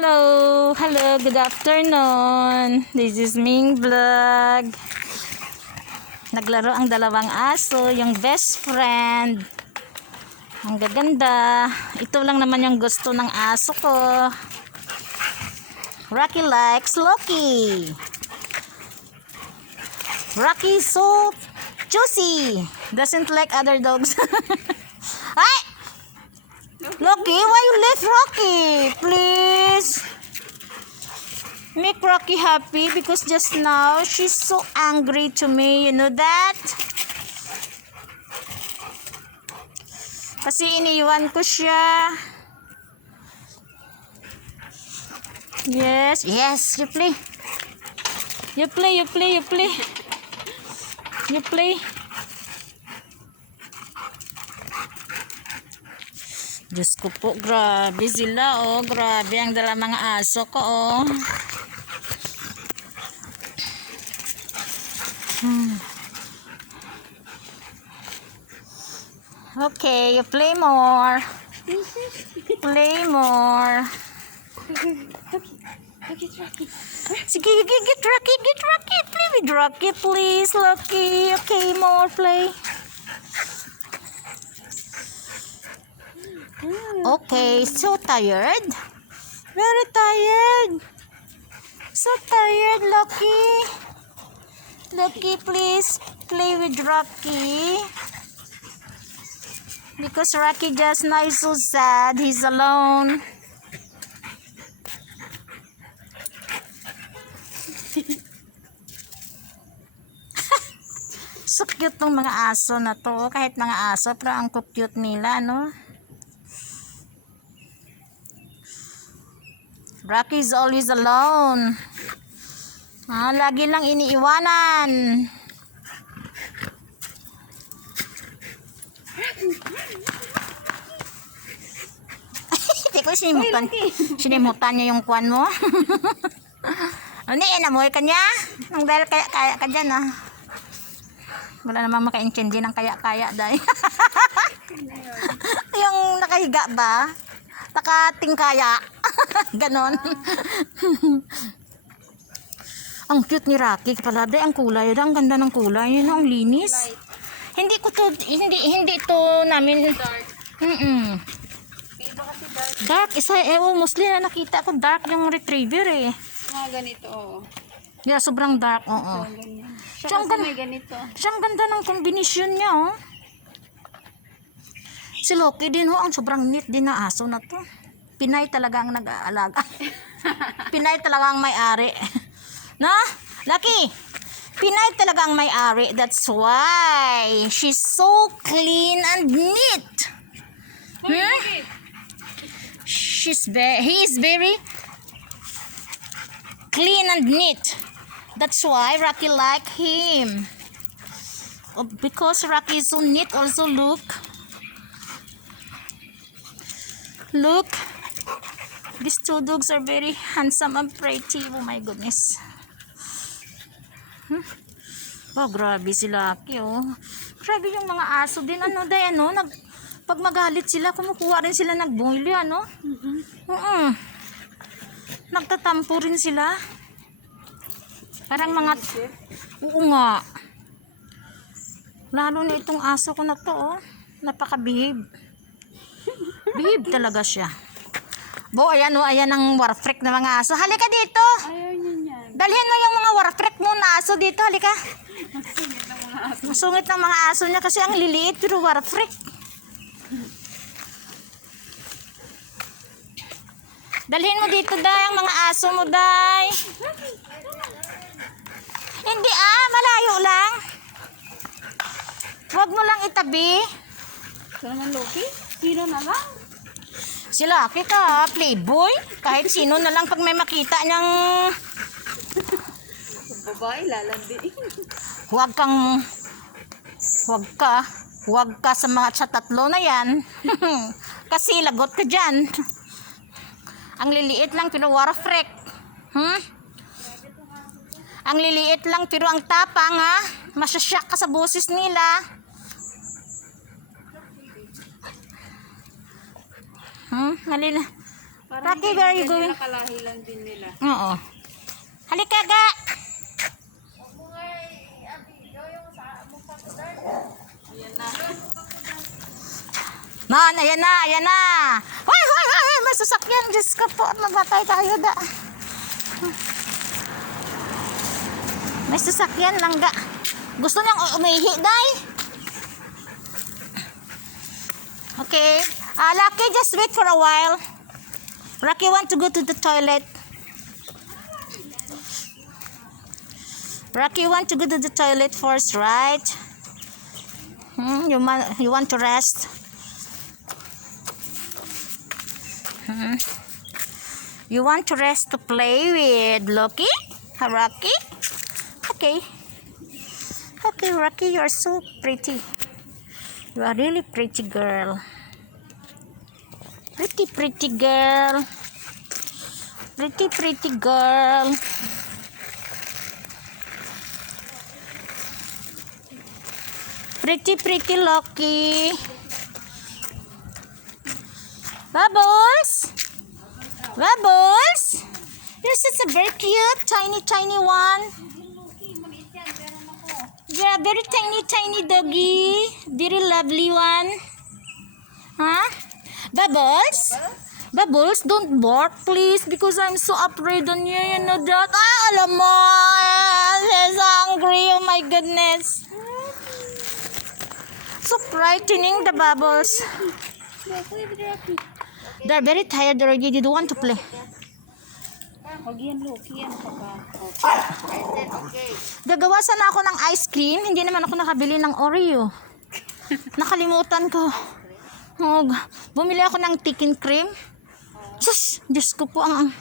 Hello, good afternoon. This is Ming Vlog. Naglaro ang dalawang aso, yung best friend. Ang gaganda. Ito lang naman yung gusto ng aso ko. Rocky likes Loki. Rocky so juicy. Doesn't like other dogs. Ay! Loki, why you left Rocky? Please. Make Rocky happy because just now she's so angry to me. You know that? Kasi iniwan ko siya. Yes, you play. You play. Diyos ko po, grabe sila, oh. Grabe ang dala mga aso ko, oh. Okay, you play more. Play more. Sige, get Rocky. Play with Rocky, please, Loki. Okay, more play. Okay, so tired. Very tired. So tired, Loki. Loki, please play with Rocky. Because Rocky just now is so sad. He's alone. So cute tong mga aso na to. Kahit mga aso, pero ang cute nila, no? Rocky is always alone. Lagi lang iniiwanan. Teko, sinimutan niya yung kwan mo. Ano, inamoy ka niya? Nang dahil kaya ka dyan, ah. Wala namang maka-intindi ng kaya-kaya dahil. Yung nakahiga ba? Nakatingkaya. Ganon. Ang cute ni Rocky pala, ang kulay, ang ganda ng kulay, yun ang linis. Hindi to namin. Dark isa mostly na nakita ko dark yung retriever eh. Mga ganito. Yeah, sobrang dark, oo. Siya kasi may ganito. Siyang ganda ng kombinasyon niya, oh. Si Loki din, oh, ang sobrang neat din na aso na to. Pinay talaga ang nag-aalaga. Pinay talaga ang may-ari. Na? Lucky, Pinay talaga ang may-ari. That's why she's so clean and neat. He is very clean and neat. That's why Rocky like him. Because Rocky is so neat. Also, look. These two dogs are very handsome and pretty. Oh my goodness. Oh, grabe si Lucky, oh. Grabe yung mga aso din, ano, pag magalit sila, kumukuha rin sila nagbuli, ano? Nagtatampo rin sila. Parang mga, oo nga. Lalo na itong aso ko na to, oh. Napaka-behave. Behave talaga siya. Bo, ayan, oh, ayan ang warfreak na mga aso. Halika dito. Ayaw niya yan. Dalhin mo yung mga warfreak mo na aso dito. Halika. Masungit ng mga aso niya kasi ang liliit pero warfreak. Dalhin mo dito, Day, ang mga aso mo, Day. Hindi, malayo lang. Huwag mo lang itabi. Ito naman, Loki. Sino na lang? Si Lucky ka, playboy. Kahit sino na lang pag may makita niyang... Babae, lalandi. Huwag ka sa tatlo na yan. Kasi lagot ka dyan. Ang liliit lang pero warfreak. Ang liliit lang pero ang tapang, ha. Masyasyak ka sa boses nila. Rocky, where are you going? Nakalahi lang din nila. Oo. Halika, ga! Ayan na. Man, ayan na, ayan na. Hoy, hoy, hoy, may sasakyan. Diyos ko po, mabatay tayo da. May sasakyan lang ga. Gusto niyang umihi, day. Okay. Lucky, just wait for a while. Rocky want to go to the toilet. Rocky want to go to the toilet first, right? You want to rest? You want to rest to play with Loki? Rocky? Okay. Okay, Rocky, you're so pretty. You are really pretty girl. Pretty, pretty girl. Pretty, pretty girl. Pretty, pretty Loki. Bubbles? Bubbles? You're such a very cute, tiny, tiny one. Yeah, very tiny, tiny doggy. Very lovely one. Huh? Bubbles? Bubbles, don't bark, please, because I'm so afraid on you. You know that? Alam mo, she's hungry. Oh my goodness. So frightening, the Bubbles. They're very tired already. They don't want to play. Huwag yan, Loki. Ano ka ba? Gagawa sana ako ng ice cream. Hindi naman ako nakabili ng Oreo. Nakalimutan ko. Bumili ako ng chicken cream. Sus, Diyos ko po ang